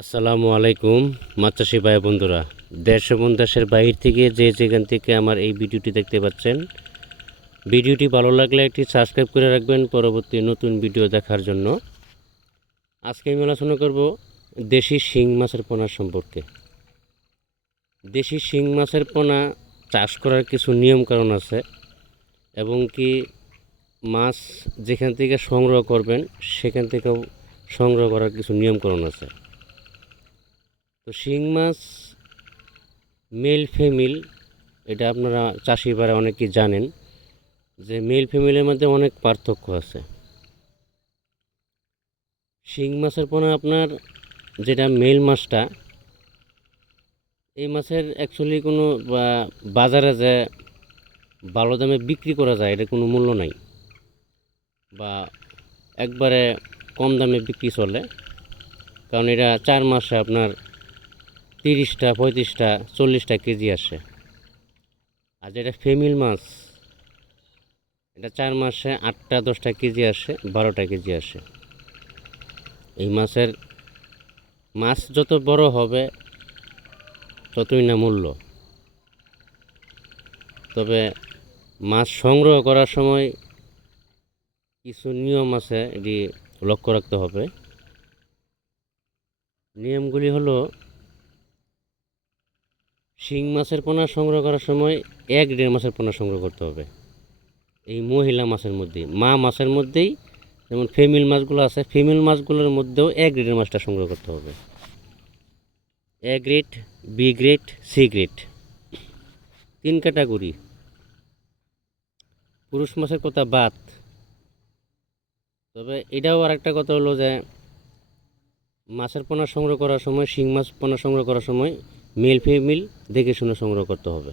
আসসালামু আলাইকুম মাছাশি ভাই বন্ধুরা। দেশ এবং দেশের বাহির থেকে যে যেখান থেকে আমার এই ভিডিওটি দেখতে পাচ্ছেন, ভিডিওটি ভালো লাগলে একটি সাবস্ক্রাইব করে রাখবেন পরবর্তী নতুন ভিডিও দেখার জন্য। আজকে আমি আলোচনা করব দেশি শিং মাছের পোনা সম্পর্কে। দেশি শিং মাছের পোনা চাষ করার কিছু নিয়মকানুন আছে এবং কি মাছ যেখান থেকে সংগ্রহ করবেন, সেখান থেকেও সংগ্রহ করার কিছু নিয়মকানুন আছে। তো শিং মাছ মেল ফেমিল এটা আপনারা চাষি পাড়া অনেকেই জানেন যে মেল ফিমেলের মধ্যে অনেক পার্থক্য আছে। শিং মাছের পোনা আপনার যেটা মেল মাছটা, এই মাছের অ্যাকচুয়ালি কোনো বাজারে যে ভালো দামে বিক্রি করা যায়, এটা কোনো মূল্য নাই। বা একবারে কম দামে বিক্রি চলে, কারণ এটা চার মাসে আপনার তিরিশটা, পঁয়ত্রিশটা, চল্লিশটা কেজি আসে। আর যেটা ফেমিল মাছ, এটা চার মাসে আটটা, দশটা কেজি আসে, বারোটা কেজি আসে। এই মাছের মাছ যত বড় হবে, ততই না মূল্য। তবে মাছ সংগ্রহ করার সময় কিছু নিয়ম আছে, এটি লক্ষ্য রাখতে হবে। নিয়মগুলি হলো শিং মাছের পোনা সংগ্রহ করার সময় এক দেড় মাসের পোনা সংগ্রহ করতে হবে। এই মহিলা মাছের মধ্যেই, মা মাছের মধ্যেই, যেমন ফিমেল মাছগুলো আছে, ফিমেল মাছগুলোর মধ্যেও এক গ্রেডের মাছটা সংগ্রহ করতে হবে। A grade, B grade, C grade. তিন ক্যাটাগরি। পুরুষ মাছের কথা বাদ। তবে এটাও আর একটা কথা হলো যে, মাছের পোনা সংগ্রহ করার সময়, শিং মাছ পোনা সংগ্রহ করার সময়, মেল ফিমেল দেখে শুনে সংগ্রহ করতে হবে।